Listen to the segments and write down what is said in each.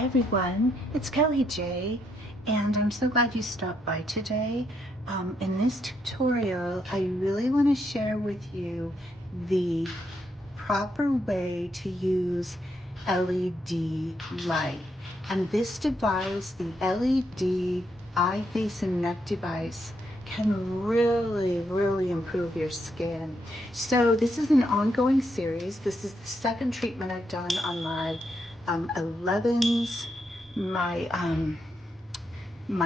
Hi everyone, it's Kelly J, and I'm so glad you stopped by today. In this tutorial, I really want to share with you the proper way to use LED light. And this device, the LED eye, face, and neck device, can really improve your skin. So this is an ongoing series. This is the second treatment I've done on my 11's, my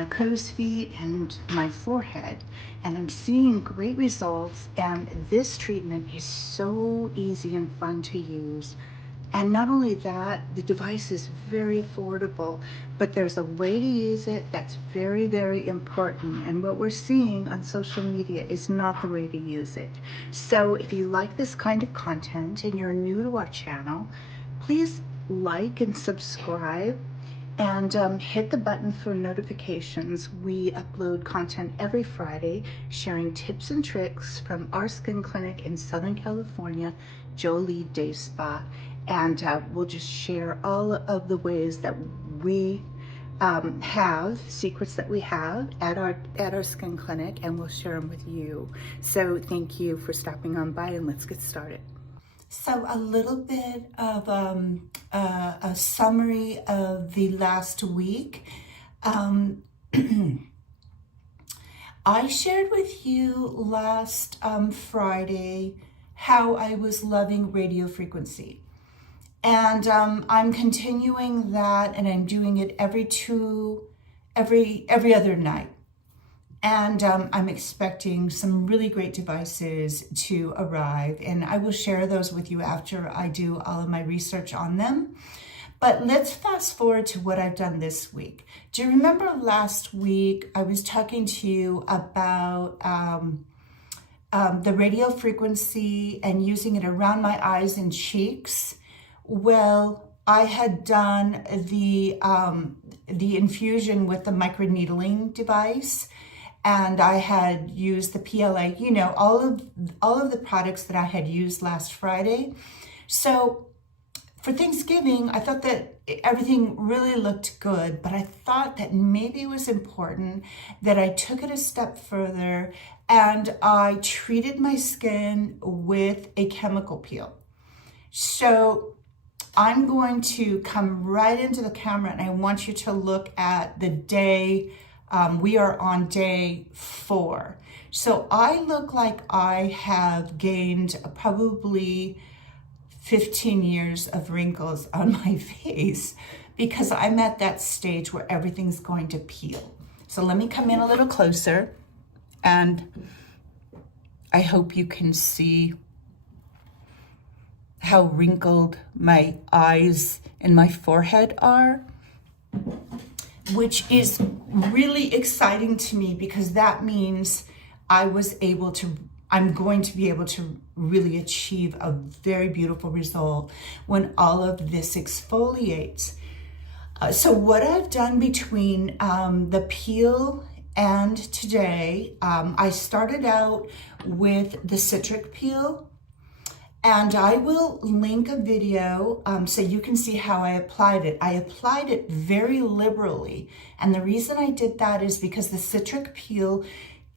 crow's feet, and my forehead, and I'm seeing great results. And this treatment is so easy and fun to use. And not only that, the device is very affordable, but there's a way to use it that's very important. And what we're seeing on social media is not the way to use it. So if you like this kind of content and you're new to our channel, please like and subscribe, and hit the button for notifications. We upload content every Friday, sharing tips and tricks from our skin clinic in Southern California, Jolie Day Spa. And we'll just share all of the ways that we have, secrets that we have at our skin clinic, and we'll share them with you. So thank you for stopping on by, and let's get started. So a little bit of a summary of the last week. I shared with you last Friday how I was loving radio frequency. And I'm continuing that, and I'm doing it every other night. And I'm expecting some really great devices to arrive, and I will share those with you after I do all of my research on them. But let's fast forward to what I've done this week. Do you remember last week I was talking to you about the radio frequency and using it around my eyes and cheeks? Well, I had done the infusion with the microneedling device, and I had used the PLLA, you know, all of the products that I had used last Friday. So for Thanksgiving, I thought that everything really looked good, but I thought that maybe it was important that I took it a step further and I treated my skin with a chemical peel. So I'm going to come right into the camera, and I want you to look at the day. We are on day 4. So I look like I have gained probably 15 years of wrinkles on my face, because I'm at that stage where everything's going to peel. So let me come in a little closer, and I hope you can see how wrinkled my eyes and my forehead are, which is really exciting to me, because that means I'm going to be able to really achieve a very beautiful result when all of this exfoliates. So what I've done between the peel and today, I started out with the Citric Peel, and I will link a video so you can see how I applied it. I applied it very liberally. And the reason I did that is because the Citric Peel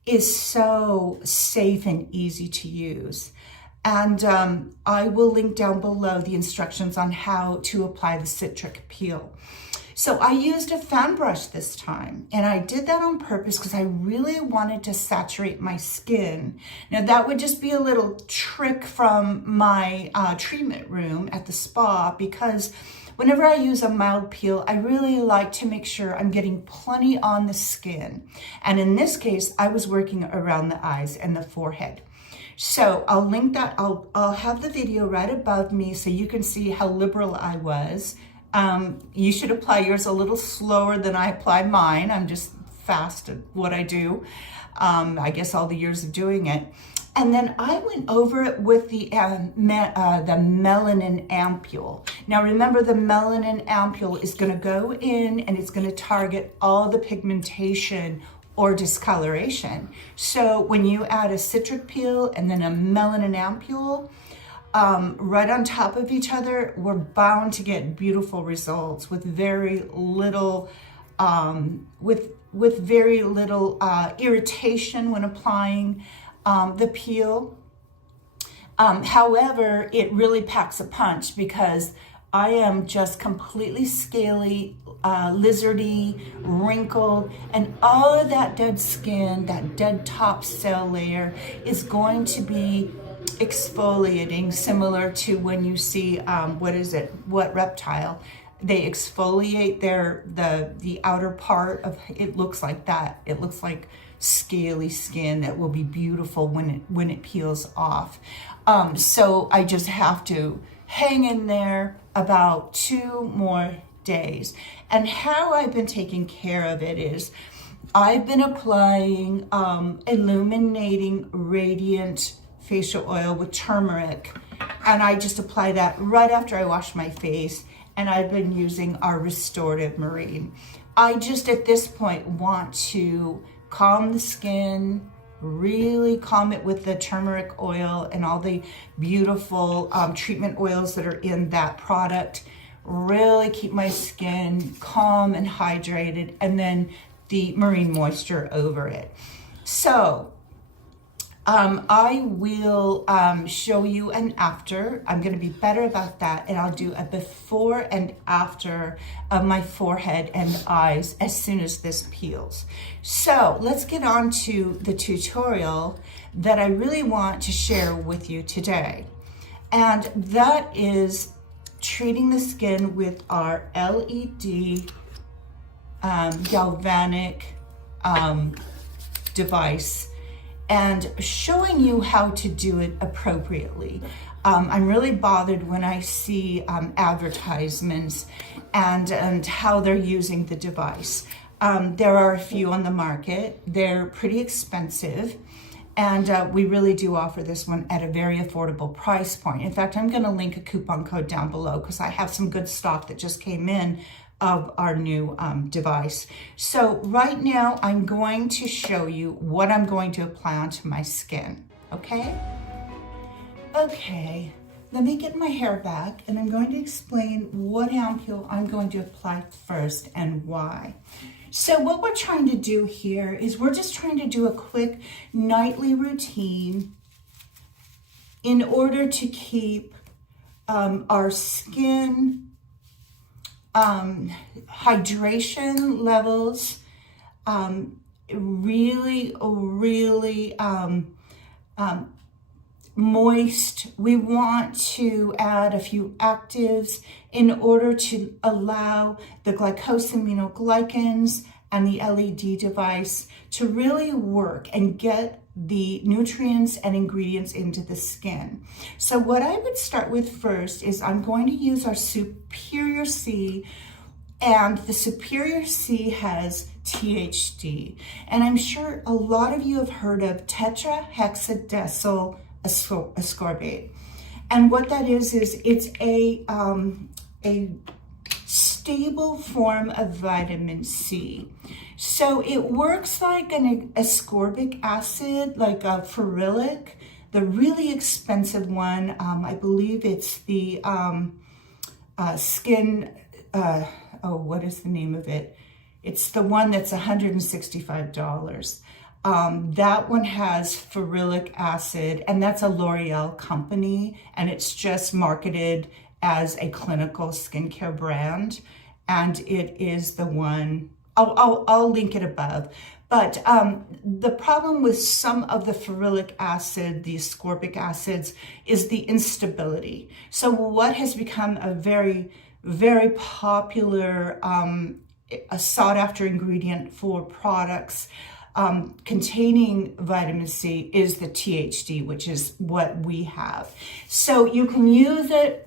is so safe and easy to use. And I will link down below the instructions on how to apply the Citric Peel. So I used a fan brush this time, and I did that on purpose because I really wanted to saturate my skin. Now that would just be a little trick from my treatment room at the spa, because whenever I use a mild peel, I really like to make sure I'm getting plenty on the skin. And in this case, I was working around the eyes and the forehead. So I'll link that, I'll have the video right above me so you can see how liberal I was. You should apply yours a little slower than I apply mine. I'm just fast at what I do. I guess all the years of doing it. And then I went over it with the Melanin Ampoule. Now remember, the Melanin Ampoule is going to go in and it's going to target all the pigmentation or discoloration. So when you add a Citric Peel and then a Melanin Ampoule, right on top of each other, we're bound to get beautiful results with very little, with very little irritation when applying the peel. However, it really packs a punch because I am just completely scaly, lizardy, wrinkled, and all of that dead skin, that dead top cell layer is going to be exfoliating, similar to when you see, what reptile? They exfoliate the outer part of, it looks like that. It looks like scaly skin that will be beautiful when it peels off. So I just have to hang in there about 2 more days. And how I've been taking care of it is I've been applying Illuminating Radiant Facial Oil with turmeric, and I just apply that right after I wash my face, and I've been using our Restorative Marine. I just at this point want to calm the skin, really calm it with the turmeric oil and all the beautiful treatment oils that are in that product, really keep my skin calm and hydrated, and then the marine moisture over it. So I will show you an after. I'm going to be better about that, and I'll do a before and after of my forehead and eyes as soon as this peels. So let's get on to the tutorial that I really want to share with you today. And that is treating the skin with our LED galvanic device, and showing you how to do it appropriately. I'm really bothered when I see advertisements and how they're using the device. There are a few on the market. They're pretty expensive, and we really do offer this one at a very affordable price point. In fact, I'm gonna link a coupon code down below because I have some good stock that just came in of our new device. So right now I'm going to show you what I'm going to apply onto my skin, okay? Okay, let me get my hair back, and I'm going to explain what ampoule I'm going to apply first and why. So what we're trying to do here is we're just trying to do a quick nightly routine in order to keep our skin hydration levels really moist. We want to add a few actives in order to allow the glycosaminoglycans and the LED device to really work and get the nutrients and ingredients into the skin. So what I would start with first is I'm going to use our Superior C, and the Superior C has THD. And I'm sure a lot of you have heard of tetrahexadecyl ascorbate. And what that is it's a stable form of vitamin C. So it works like an ascorbic acid, like a ferulic, the really expensive one. I believe it's the what is the name of it? It's the one that's $165. That one has ferulic acid, and that's a L'Oreal company, and it's just marketed as a clinical skincare brand, and it is the one, I'll link it above. But the problem with some of the ferulic acid, the ascorbic acids, is the instability. So what has become a very, very popular, a sought after ingredient for products containing vitamin C is the THD, which is what we have. So you can use it.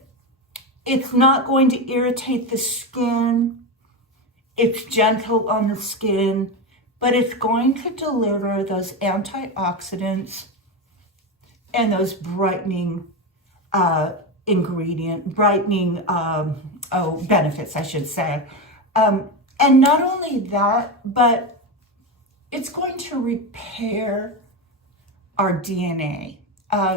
It's not going to irritate the skin. It's gentle on the skin, but it's going to deliver those antioxidants and those brightening benefits, I should say. And not only that, but it's going to repair our DNA.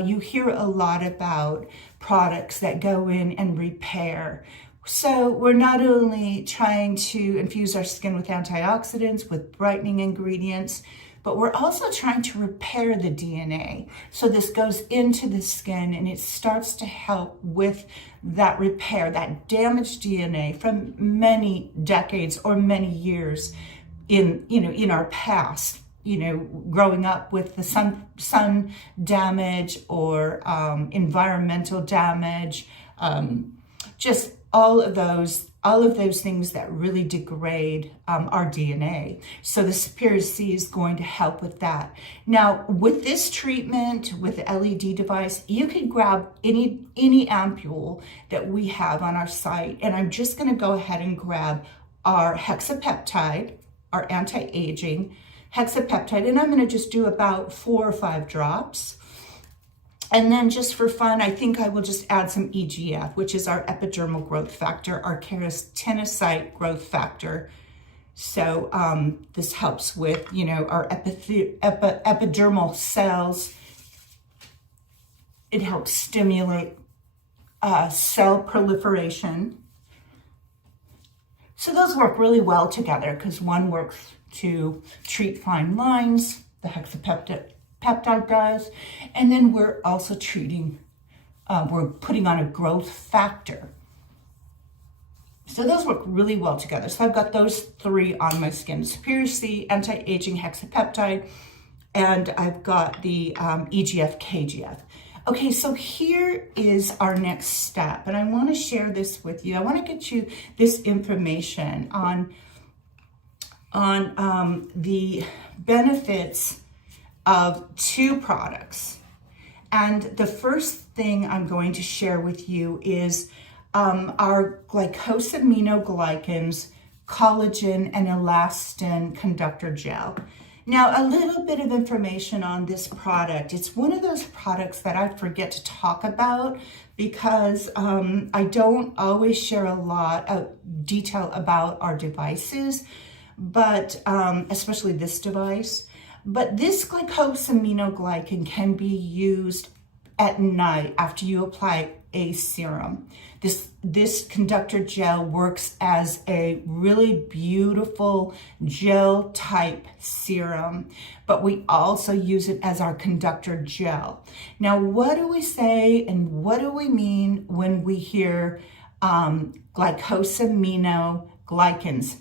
you hear a lot about products that go in and repair. So we're not only trying to infuse our skin with antioxidants, with brightening ingredients, but we're also trying to repair the DNA. So this goes into the skin and it starts to help with that repair, that damaged DNA from many decades or many years in our past, growing up with the sun damage or environmental damage, just all of those things that really degrade our DNA. So the Superior C is going to help with that. Now, with this treatment, with the LED device, you can grab any ampoule that we have on our site, and I'm just going to go ahead and grab our Hexapeptide, our anti-aging Hexapeptide, and I'm going to just do about 4 or 5 drops. And then just for fun, I think I will just add some EGF, which is our epidermal growth factor, our keratinocyte growth factor. So this helps with, our epidermal cells. It helps stimulate cell proliferation. So those work really well together because one works to treat fine lines, the Hexapeptide does, and then we're also treating, we're putting on a growth factor. So those work really well together. So I've got those 3 on my skin: Superior C, anti-aging Hexapeptide, and I've got the EGF KGF. Okay, so here is our next step, and I want to share this with you. I want to get you this information on the benefits of 2 products. And the first thing I'm going to share with you is our glycosaminoglycans, collagen, and elastin conductor gel. Now, a little bit of information on this product. It's one of those products that I forget to talk about because I don't always share a lot of detail about our devices, but especially this device. But this glycosaminoglycan can be used at night after you apply a serum. This conductor gel works as a really beautiful gel type serum, but we also use it as our conductor gel. Now, what do we say and what do we mean when we hear glycosaminoglycans,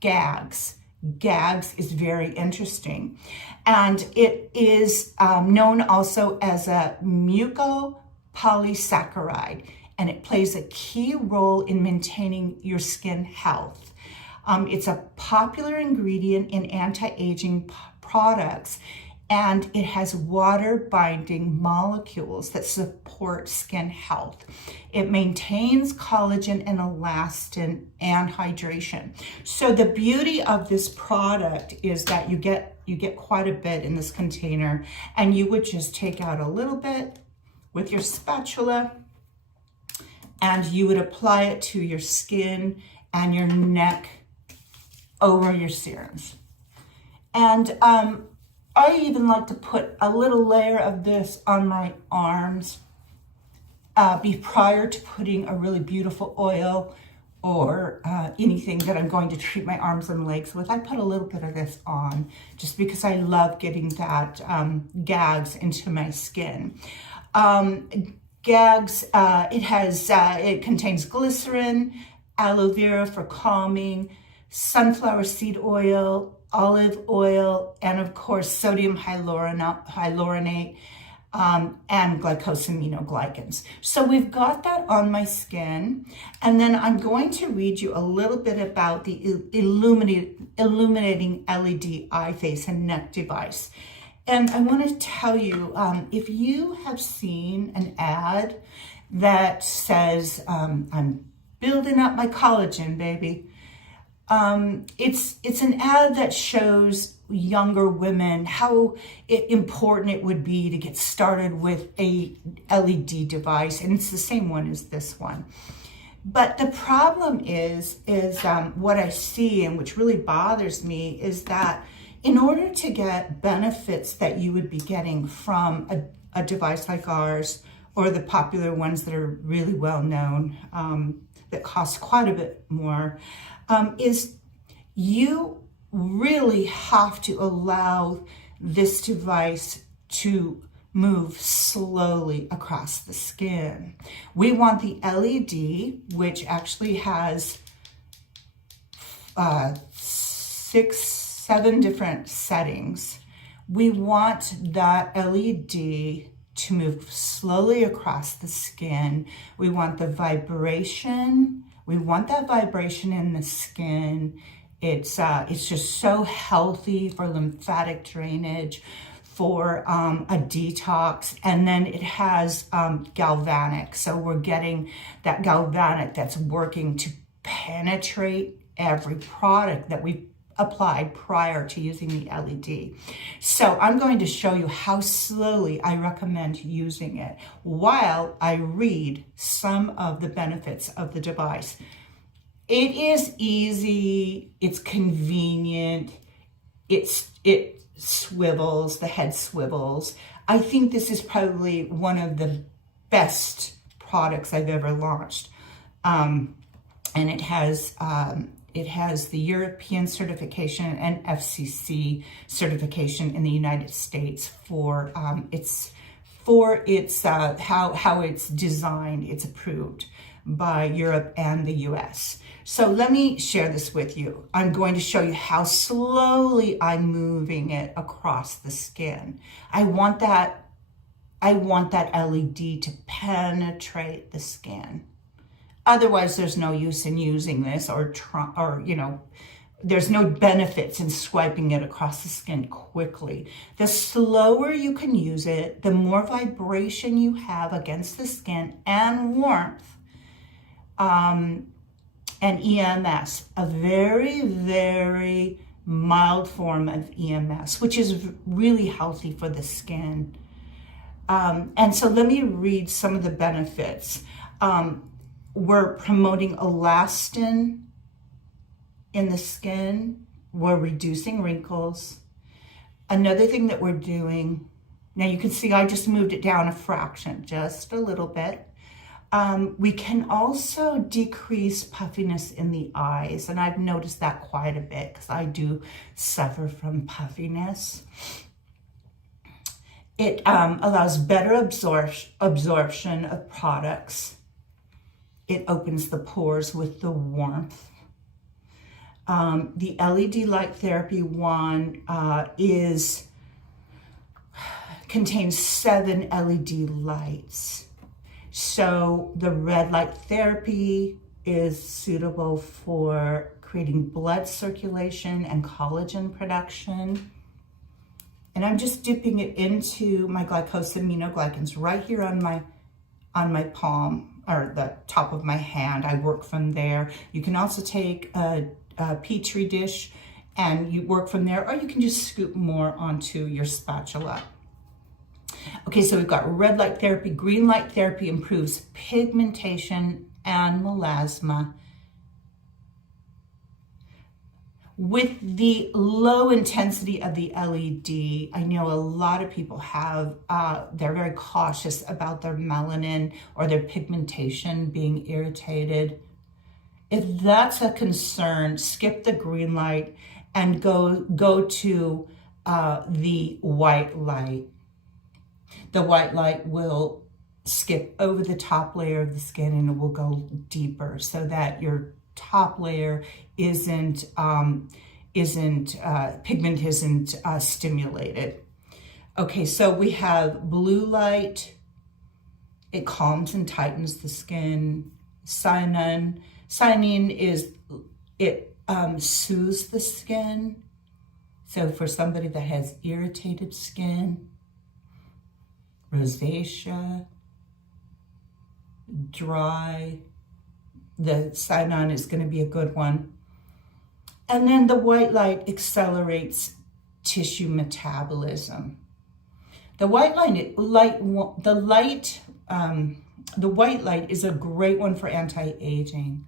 GAGs? GAGs is very interesting. And it is known also as a mucopolysaccharide, and it plays a key role in maintaining your skin health. It's a popular ingredient in anti-aging products, and it has water-binding molecules that support skin health. It maintains collagen and elastin and hydration. So the beauty of this product is that you get quite a bit in this container, and you would just take out a little bit with your spatula, and you would apply it to your skin and your neck over your serums. And I even like to put a little layer of this on my arms prior to putting a really beautiful oil or anything that I'm going to treat my arms and legs with. I put a little bit of this on just because I love getting that GAGs into my skin. GAGs, it contains glycerin, aloe vera for calming, sunflower seed oil, olive oil, and of course sodium hyaluronate and glycosaminoglycans. So we've got that on my skin, and then I'm going to read you a little bit about the Illuminating LED eye, face, and neck device. And I want to tell you, if you have seen an ad that says, I'm building up my collagen, baby, it's an ad that shows younger women how important it would be to get started with a LED device, and it's the same one as this one. But the problem is what I see, and which really bothers me, is that in order to get benefits that you would be getting from a device like ours, or the popular ones that are really well known, that cost quite a bit more, is you really have to allow this device to move slowly across the skin. We want the LED, which actually has 6, 7 different settings. We want that LED to move slowly across the skin. We want the vibration. We want that vibration in the skin. It's just so healthy for lymphatic drainage, for a detox, and then it has galvanic. So we're getting that galvanic that's working to penetrate every product that we applied prior to using the LED. So I'm going to show you how slowly I recommend using it while I read some of the benefits of the device. It is easy, it's convenient, it swivels, the head swivels. I think this is probably one of the best products I've ever launched. And it has the European certification and FCC certification in the United States for how it's designed. It's approved by Europe and the US. So let me share this with you. I'm going to show you how slowly I'm moving it across the skin. I want that LED to penetrate the skin. Otherwise, there's no use in using this, or there's no benefits in swiping it across the skin quickly. The slower you can use it, the more vibration you have against the skin and warmth. And EMS, a very, very mild form of EMS, which is really healthy for the skin. And so let me read some of the benefits. We're promoting elastin in the skin. We're reducing wrinkles. Another thing that we're doing, now you can see I just moved it down a fraction, just a little bit. We can also decrease puffiness in the eyes, and I've noticed that quite a bit because I do suffer from puffiness. It allows better absorption of products. It opens the pores with the warmth. The LED light therapy one contains 7 LED lights. So the red light therapy is suitable for creating blood circulation and collagen production. And I'm just dipping it into my glycosaminoglycans right here on my palm, or the top of my hand. I work from there. You can also take a Petri dish and you work from there, or you can just scoop more onto your spatula. Okay, so we've got red light therapy. Green light therapy improves pigmentation and melasma. With the low intensity of the LED, I know a lot of people they're very cautious about their melanin or their pigmentation being irritated. If that's a concern, skip the green light and go to the white light. The white light will skip over the top layer of the skin and it will go deeper so that your top layer pigment isn't stimulated. Okay, so we have blue light. It calms and tightens the skin. Cyanine soothes the skin. So for somebody that has irritated skin, rosacea, dry, the cyanine is going to be a good one. And then the white light accelerates tissue metabolism. The white light is a great one for anti-aging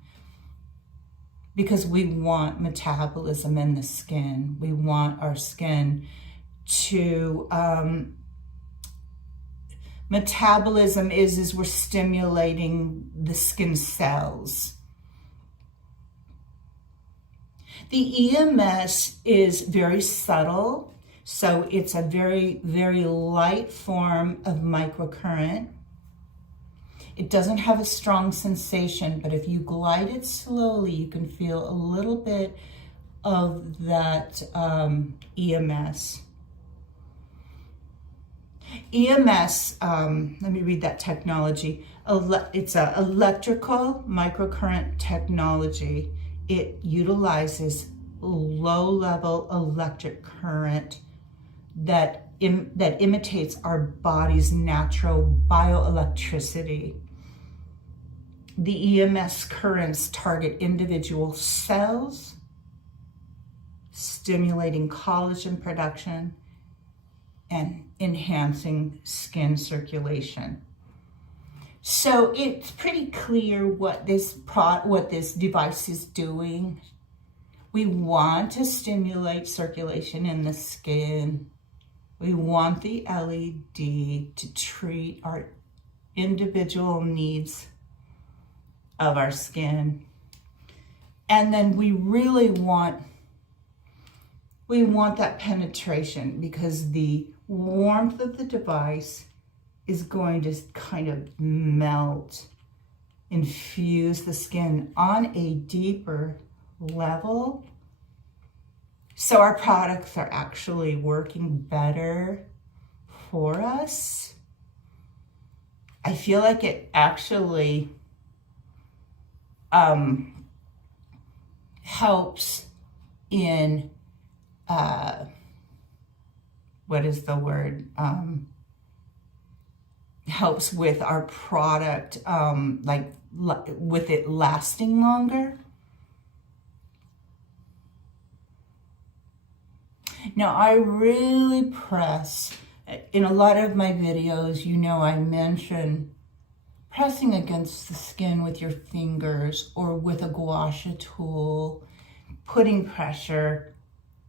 because we want metabolism in the skin. We want our skin to metabolism is we're stimulating the skin cells. The EMS is very subtle, so it's a very, very light form of microcurrent. It doesn't have a strong sensation, but if you glide it slowly, you can feel a little bit of that EMS. EMS, let me read that technology. It's an electrical microcurrent technology. It utilizes low-level electric current that imitates our body's natural bioelectricity. The EMS currents target individual cells, stimulating collagen production and enhancing skin circulation. So it's pretty clear what this device is doing. We want to stimulate circulation in the skin. We want the LED to treat our individual needs of our skin. And then we really want that penetration, because the warmth of the device is going to kind of melt, infuse the skin on a deeper level. So our products are actually working better for us. I feel like it actually helps in, what is the word? Helps with our product, with it lasting longer. Now, I really press, in a lot of my videos, you know, I mention pressing against the skin with your fingers or with a gua sha tool, putting pressure,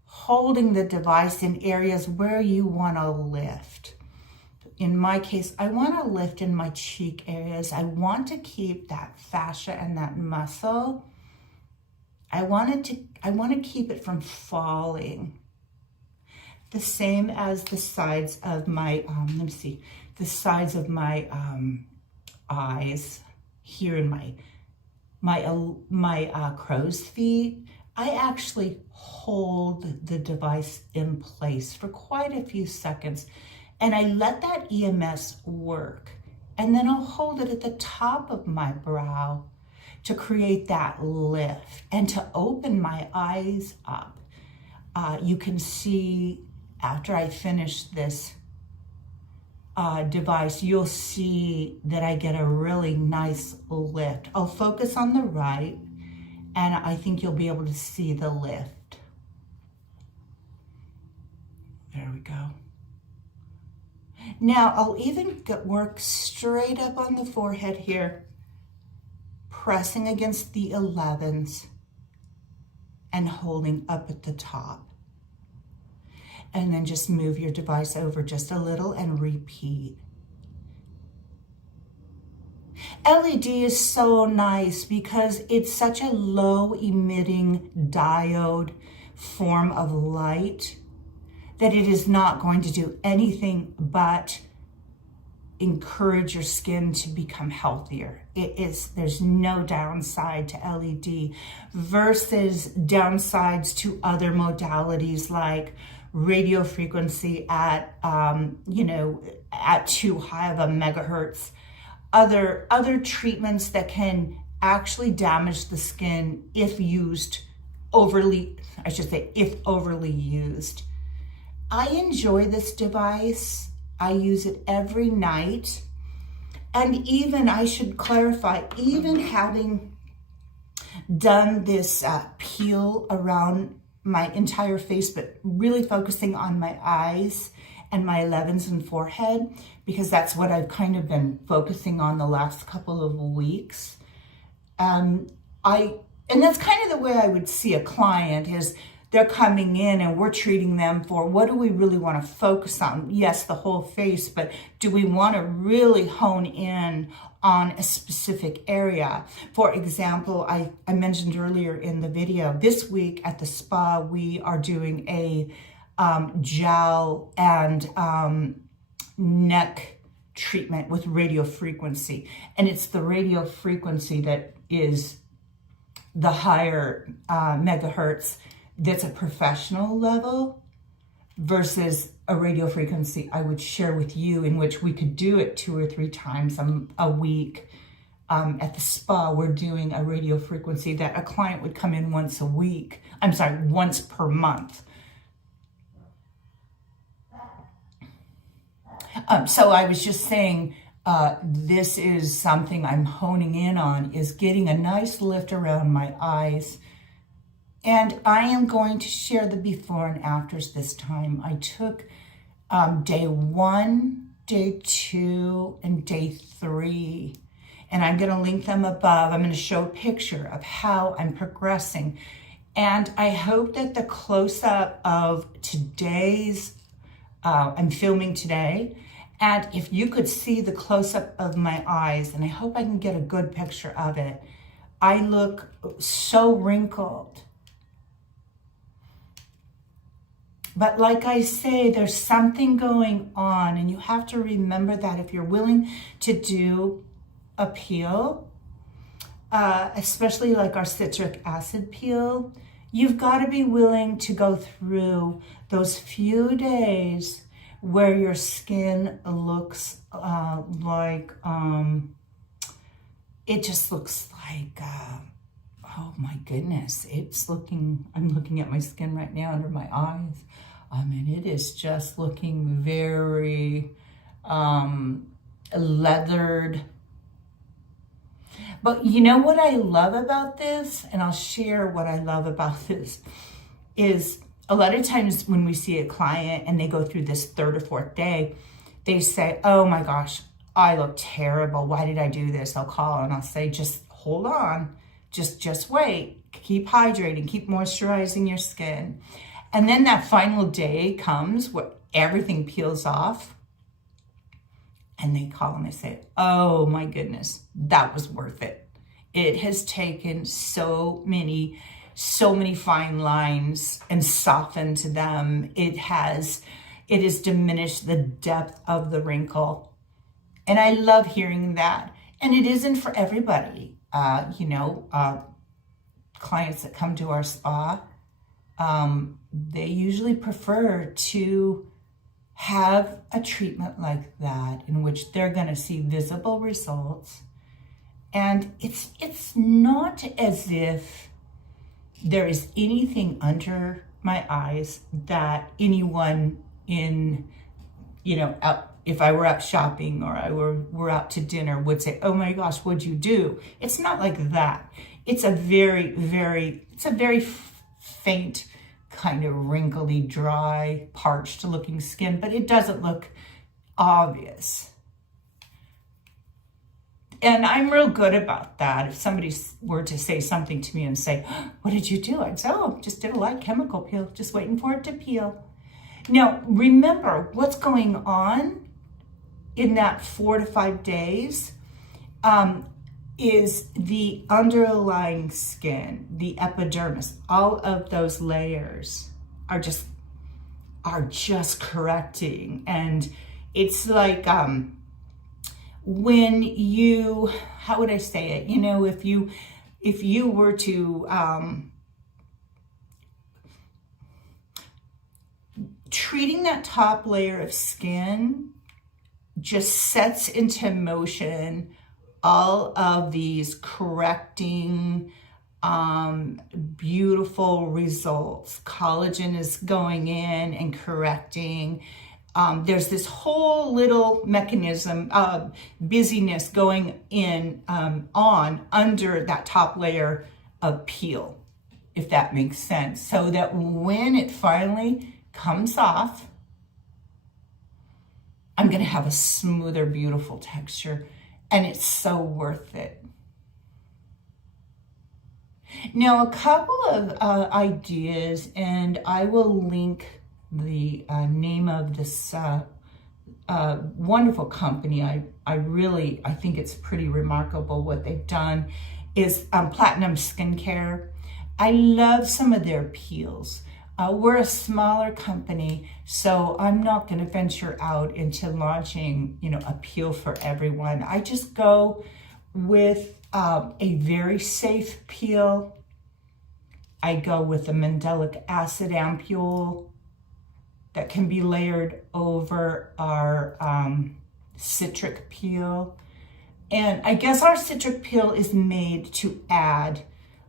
holding the device in areas where you want to lift. In my case, I want to lift in my cheek areas. I want to keep that fascia and that muscle. I want to keep it from falling. The same as the sides of my, the sides of my eyes here in my crow's feet. I actually hold the device in place for quite a few seconds, and I let that EMS work. And then I'll hold it at the top of my brow to create that lift and to open my eyes up. You can see after I finish this device, you'll see that I get a really nice lift. I'll focus on the right, and I think you'll be able to see the lift. There we go. Now, I'll even work straight up on the forehead here, pressing against the 11's and holding up at the top. And then just move your device over just a little and repeat. LED is so nice because it's such a low emitting diode form of light that it is not going to do anything but encourage your skin to become healthier. There's no downside to LED versus downsides to other modalities like radio frequency at too high of a megahertz, other treatments that can actually damage the skin if overly used. I enjoy this device. I use it every night. And even, I should clarify, even having done this peel around my entire face, but really focusing on my eyes and my 11's and forehead, because that's what I've kind of been focusing on the last couple of weeks. And that's kind of the way I would see a client, is they're coming in and we're treating them for, what do we really want to focus on? Yes, the whole face, but do we want to really hone in on a specific area? For example, I mentioned earlier in the video, this week at the spa, we are doing a jowl and neck treatment with radio frequency. And it's the radio frequency that is the higher megahertz that's a professional level versus a radio frequency I would share with you, in which we could do it 2 or 3 times a week. At the spa, we're doing a radio frequency that a client would come in once per month. So I was just saying, this is something I'm honing in on, is getting a nice lift around my eyes. And I am going to share the before and afters this time. I took day 1, day 2, and day 3. And I'm going to link them above. I'm going to show a picture of how I'm progressing. And I hope that the close-up of today's, I'm filming today, and if you could see the close-up of my eyes, and I hope I can get a good picture of it, I look so wrinkled. But like I say, there's something going on, and you have to remember that if you're willing to do a peel, especially like our citric acid peel, you've got to be willing to go through those few days where your skin looks it just looks like, oh my goodness, I'm looking at my skin right now under my eyes. And it is just looking very leathered. But you know what I love about this, and I'll share what I love about this, is a lot of times when we see a client and they go through this 3rd or 4th day, they say, oh my gosh, I look terrible. Why did I do this? I'll call and I'll say, just hold on. Just wait. Keep hydrating. Keep moisturizing your skin. And then that final day comes where everything peels off. And they call and they say, oh my goodness, that was worth it. It has taken so many fine lines and softened them. It has diminished the depth of the wrinkle. And I love hearing that. And it isn't for everybody. Clients that come to our spa, they usually prefer to have a treatment like that in which they're going to see visible results. And it's not as if there is anything under my eyes that anyone if I were out shopping or we're out to dinner would say, oh my gosh, what'd you do? It's not like that. It's a very faint, kind of wrinkly, dry, parched looking skin, but it doesn't look obvious. And I'm real good about that. If somebody were to say something to me and say, what did you do? I'd say, oh, just did a light chemical peel, just waiting for it to peel. Now, remember what's going on in that 4 to 5 days is the underlying skin, the epidermis. All of those layers are just correcting. And it's like when you, how would I say it? If you were to treating that top layer of skin just sets into motion all of these correcting, beautiful results. Collagen is going in and correcting. There's this whole little mechanism of busyness going in on under that top layer of peel, if that makes sense. So that when it finally comes off, I'm going to have a smoother, beautiful texture, and it's so worth it. Now, a couple of ideas, and I will link the name of this wonderful company. I think it's pretty remarkable what they've done, is Platinum Skincare. I love some of their peels. We're a smaller company, so I'm not going to venture out into launching, a peel for everyone. I just go with a very safe peel. I go with a Melanin Acid Ampoule that can be layered over our Citric Peel. And I guess our Citric Peel is made to add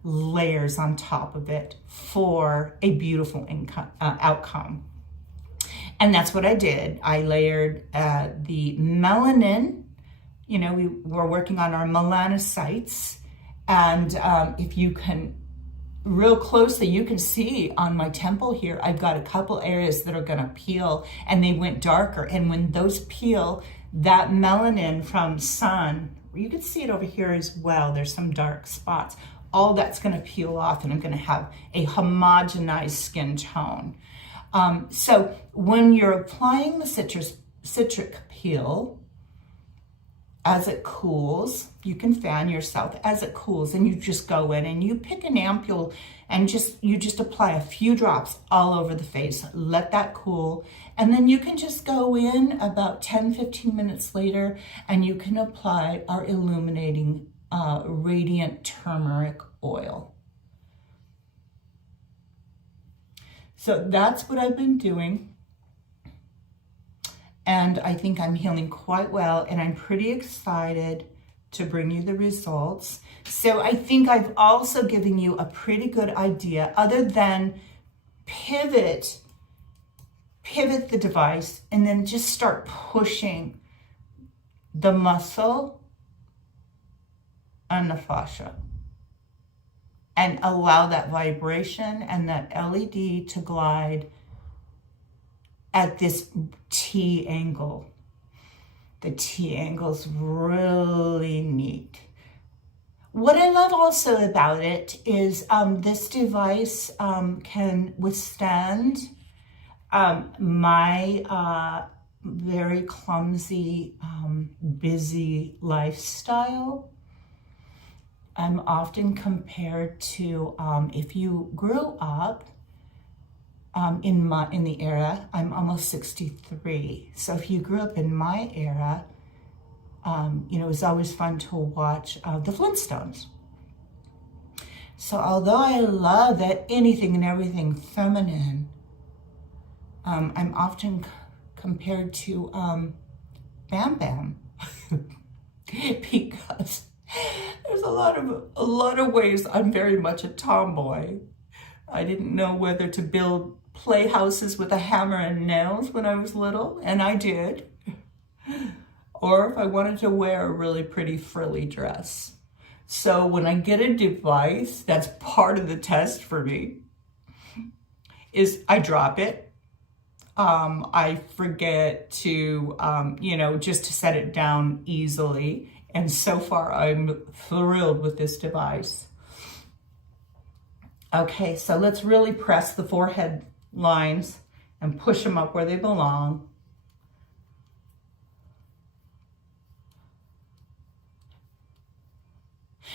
layers on top of it for a beautiful outcome. And that's what I did. I layered the melanin. We were working on our melanocytes. And if you can, real closely, you can see on my temple here, I've got a couple areas that are gonna peel, and they went darker. And when those peel, that melanin from sun, you can see it over here as well. There's some dark spots. All that's gonna peel off, and I'm gonna have a homogenized skin tone. So when you're applying the citric peel, as it cools, you can fan yourself as it cools, and you just go in and you pick an ampoule and you just apply a few drops all over the face. Let that cool, and then you can just go in about 10-15 minutes later, and you can apply our Illuminating Radiant Turmeric Oil. So that's what I've been doing. And I think I'm healing quite well, and I'm pretty excited to bring you the results. So I think I've also given you a pretty good idea, other than pivot the device and then just start pushing the muscle and the fascia, and allow that vibration and that LED to glide at this T angle. The T angle's really neat. What I love also about it is this device can withstand my very clumsy, busy lifestyle. I'm often compared to if you grew up in the era, I'm almost 63. So if you grew up in my era, it was always fun to watch the Flintstones. So although I love anything and everything feminine, I'm often compared to Bam Bam because there's a lot of ways I'm very much a tomboy. I didn't know whether to build playhouses with a hammer and nails when I was little, and I did. Or if I wanted to wear a really pretty frilly dress. So when I get a device, that's part of the test for me, is I drop it. I forget to, just to set it down easily. And so far, I'm thrilled with this device. Okay, so let's really press the forehead lines and push them up where they belong.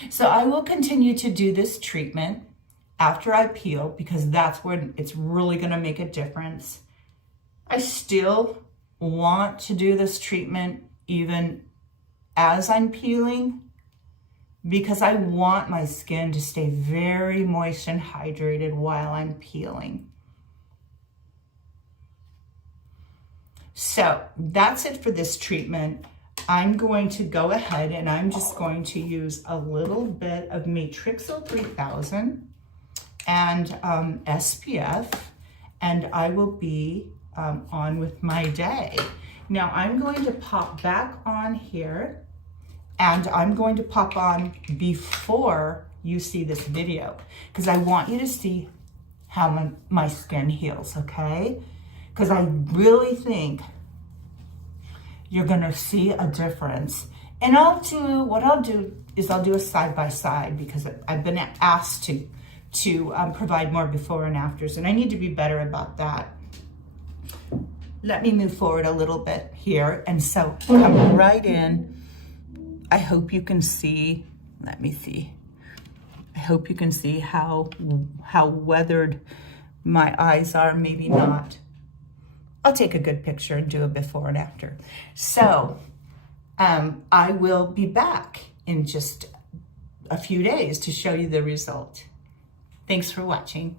So I will continue to do this treatment after I peel, because that's when it's really going to make a difference. I still want to do this treatment even as I'm peeling, because I want my skin to stay very moist and hydrated while I'm peeling. So that's it for this treatment. I'm going to go ahead and I'm just going to use a little bit of Matrixyl 3000 and SPF, and I will be on with my day. Now I'm going to pop back on here, and I'm going to pop on before you see this video, because I want you to see how my skin heals, okay? Because I really think you're gonna see a difference And what I'll do is I'll do a side-by-side because I've been asked to provide more before and afters, and I need to be better about that. Let me move forward a little bit here. And so come right in. I hope you can see, let me see. I hope you can see how weathered my eyes are, maybe not. I'll take a good picture and do a before and after. So I will be back in just a few days to show you the result. Thanks for watching.